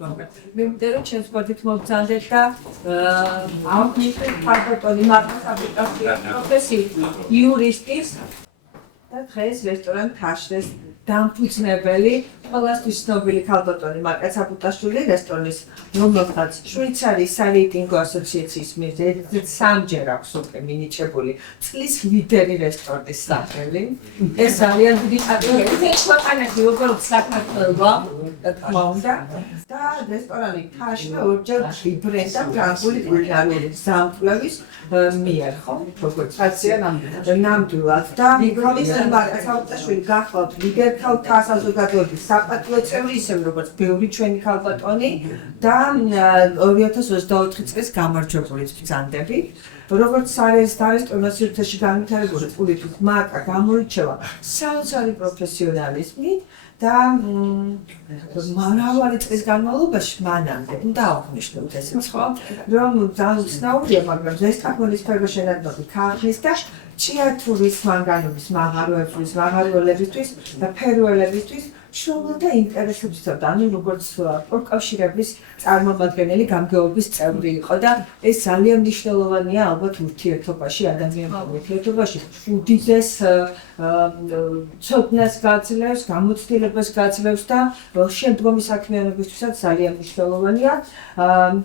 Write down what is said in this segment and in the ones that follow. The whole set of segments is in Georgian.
მივიდე რომ ჩემს გვერდით მოვცანდეთ და ამ ფარდოტონი მარკეტინგის პროფესიით იურისტის და დღეს რესტორან თაშრეს დამფუძნებელი ყველასთვის ცნობილი ქალბატონი მარკა საფუტაშვილი რესტორნის რომელსაც შვეიცარიის სარეიტინგო ასოციაციის მიერ სამჯერ აქვს უკვე მინიჭებული წლის ლიდერი რესტორნის სახელი. ეს ძალიან დიდი პატივია ქვეყანაში როგორც საქართველო თქმა უნდა და რესტორანი თაშრა ორჯერ იბრენდა ფრანგული კულინარიული სამკვლევის მიერ ხო როგორც აცია ნამდვილად და მიკრონის მარკა საფუტაშვილი გახლავთ ლიდერთა საზოგადოების საპატიო წევრი ისე როგორც ბევრი ჩვენი ქალბატონი და 2024 წლის გამარჯვებულიც ბრძანდები. როგორც სარესტორნო სივრცეში განვითარებული პოლიტიკის მარკა გამოირჩევა საოცარი პროფესიონალიზმით და მრავალი წლის განმავლობაში მანამდე უნდა აღნიშნოთ ესეც ხო რომ ძალუცნაურია მაგრამ ზესტაფონის ფერმაშენადნობის ქაღმის და ჭიათურის მანგანუმის მაღაროებისთვის მაღაროელებისთვის და ფეროელებისთვის შრომელთა ინტერესებისაა ანუ როგორც პროკავშირების წარმომადგენელი გამგეობის წევრი იყო და ეს ძალიან მნიშვნელოვანია ალბათ ურთიერთობაში ადამიანთა ურთიერთობაში უდიდეს ცოდნას გაძლევს გამოცდილებას გაძლევს და შემდგომი საქმიანობისთვისაც ძალიან მნიშვნელოვანია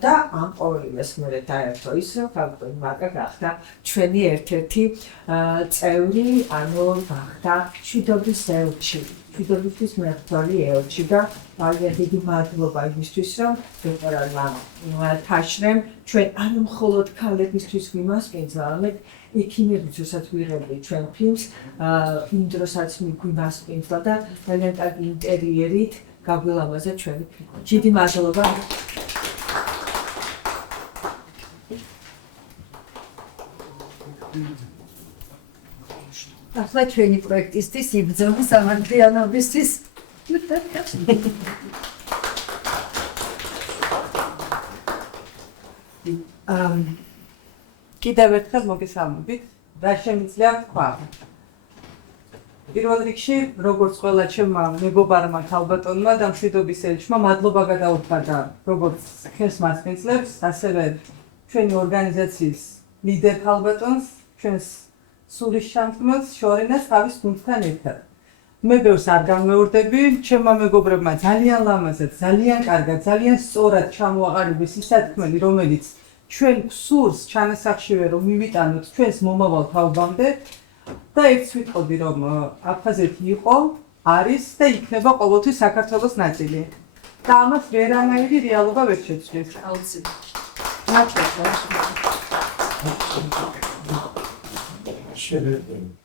და ამ ყოველივეს მერე დაერთო ის რომ ქალბატონი მარკა გახდა ჩვენი ერთ-ერთი წევრი ანუ გახდა შვიდობის ელჩი მშვიდობისთვის მებრძოლი ელჩი და ძალიან დიდი მადლობა იმისთვის რომ რესტორანმა თაშრემ ჩვენ არ მხოლოდ ქალებისთვის ვიმასპინძლა არამედ ექიმებიც როსაც ვიღებდი ჩვენ ფილმს იმ დროსაც გვიმასპინძლა და ძალიან კარგი ინტერიერით გაგვილამაზა ჩვენი ფილმი. დიდი მადლობა. ახლა ჩვენი პროექტისთვის იბრძოლი სამართლიანობისთვის. კიდევ ერთხელ მოგესალმებით. რა შემიძლია თქვა? პირველ რიგში, როგორც ყველა ჩემმა მეგობარმა ქალბატონმა და მშვიდობის ელჩმა მადლობა გადაუხადა როგორც ხელს მასპინძლებს, ასევე ჩვენი ორგანიზაციის ლიდერ ქალბატონს, ჩვენს სულის შამქმელს შორენას თავის გუნდთან ერთად. მე ბევრს არ განმეორდები, ჩემმა მეგობრებმა ძალიან ლამაზად, ძალიან კარგად, ძალიან სწორად ჩამოაყალიბეს ის სათქმელი, რომელიც ჩვენ გსურს ჩანასახშივე რომ მივიტანოთ ჩვენს მომავალ თაობამდე და ერთს ვიტყოდი რომ აფხაზეთი იყო, არის და იქნება ყოველთვის საქართველოს ნაწილი. და ამას ვერანაირი რეალობა ვერ შეცვლის. აუცილებლად. Shit.